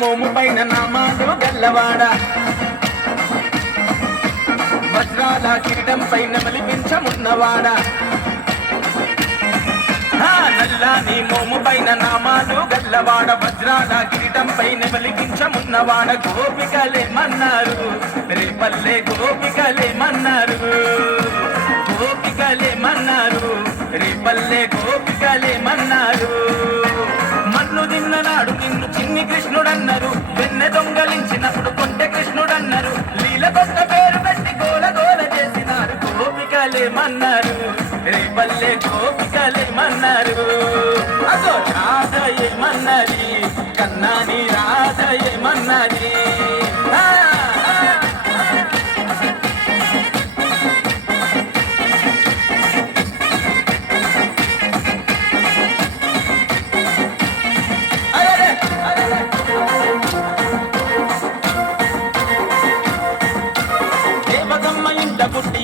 మోము పైన నామాలు గల్లవాడ వజ్రాల కిరీటం పైన మలిపించమున్నవాడ నల్లాని మోము పైన నామాలు గల్లవాడ వజ్రాల కిరీటం పైన మలిపించమున్నవాడ గోపికలేమన్నారు రేపల్లె గోపికలేమన్నారు గోపికలేమన్నారు రేపల్లె గోపికలేమన్నారు మన్ను తిన్ననాడు నిన్ను చిన్ని కృష్ణుడన్నారు వెన్నె దొంగలించినప్పుడు కొంటె కృష్ణుడన్నారు లీల కొత్త పేరు పెట్టి గోల గోల చేసినారు గోపికలేమన్నారు రేపల్లె గోపికలేమన్నారు అదో రాధ ఏమన్నది కన్నాని రాధ ఏమన్నది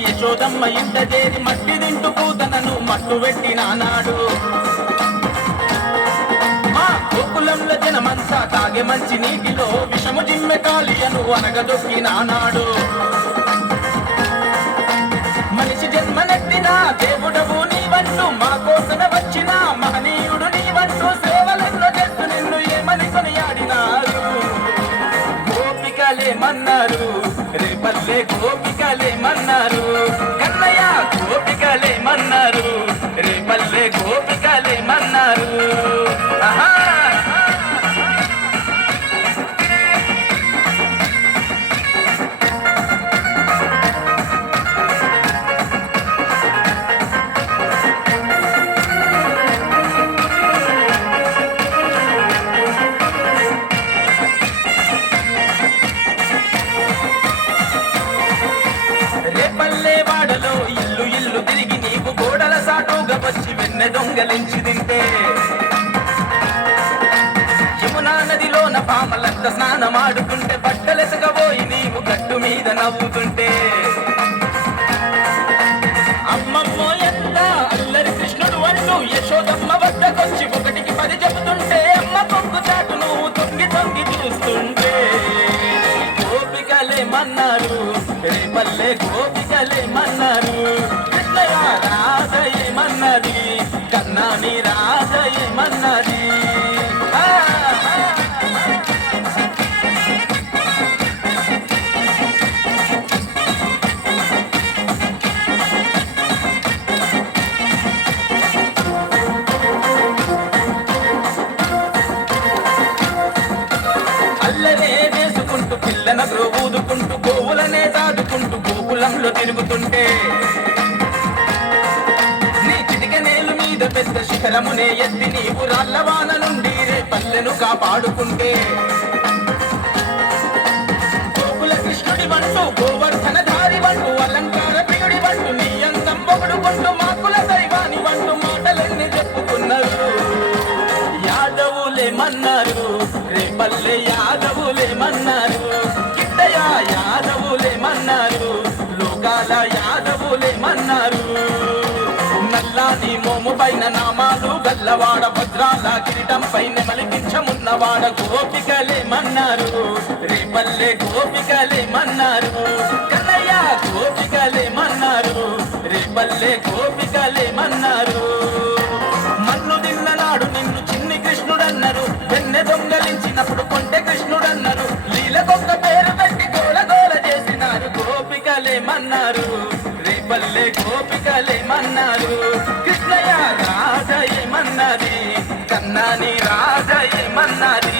యశోదమ్మ ఇంట చేరి మట్టి తింటూ పూతనను మట్టు పెట్టినాడు మా గోకులంలో జనమంతా తాగే మంచి నీటిలో విషము జిమ్మె కాళియను అనగదొక్కినాడు మనిషి జన్మనెత్తిన దేవుడవు నీవంటూ మా కోసన వచ్చిన మహనీయుడు నీవంటూ సేవలెన్నో చేస్తూ నిన్ను ఏమని కొనియాడినారు గోపికలేమన్నారు రేపల్లె గోపికలేమన్నారు కన్నయ్య గోపికలేమన్నారు రేపల్లె గోపికలేమన్నారు వాడలో ఇల్లు ఇల్లు తిరిగి నీకు గోడల సాటుగా వచ్చి వెన్నె దొంగలించి తింటే యమునా నదిలోన పామలంత స్నానమాడుకుంటే బట్టలెతకబోయి నీవు గట్టు మీద నవ్వుతుంటే అమ్మమ్మో ఎంత అల్లరి కృష్ణుడు అంటూ యశోదమ్మ వద్దకొచ్చి ఒకటికి 10 చెబుతుంటే అమ్మ పొంగు చాటు నువ్వు తొంగి తొంగి చూస్తుంటే గోపికలేమన్నారు రేపల్లె గోపికలేమన్నారు కృష్ణయ్య రాధ ఏమన్నది కన్నాని రాధ ఏమన్నది అల్లరే వేసుకుంటూ పిల్లన ఊదుకుంటూ గోవులనే దాదుకుంటూ గోకులంలో తిరుగుతుంటే నీ చిటిక నేలు మీద పెద్ద శిఖరమునే ఎత్తి నీవు రాళ్ళవాన నుండి రేపల్లెను కాపాడుకుంటే గోకుల కృష్ణుడి వంటూ గోవర్ధన ధారి వంటూ అలంకార ప్రియుడి వంటూ నీ అందం పొగుడుకుంటూ మాకుల దైవాని వంటూ మాటలన్నీ చెప్పుకున్నారు యాదవులేమన్నారు రేపల్లె యాదవులేమన్నారు కిట్టయ్య యాదవులేమన్నారు లోకాల యాదవులేమన్నారు నల్లాని మోము పైన నామాలు గల్లవాడ భద్రాల కిరీటం పైన మలిపించమున్నవాడ గోపికలేమన్నారు రేపల్లె గోపికలేమన్నారు కన్నయ్య గోపికలేమన్నారు రేపల్లె గోపికలేమన్నారు మన్ను తిన్ననాడు నిన్ను చిన్ని కృష్ణుడన్నారు వెన్నె దొంగలించినప్పుడు కొంటె కృష్ణుడన్నారు లీలకొక్క పేరు పెట్టి గోల గోల చేసినారు గోపికలేమన్నారు రేపల్లె గోపికలేమన్నారు కృష్ణయ్య రాధ ఏమన్నది కన్నాని రాధ ఏమన్నది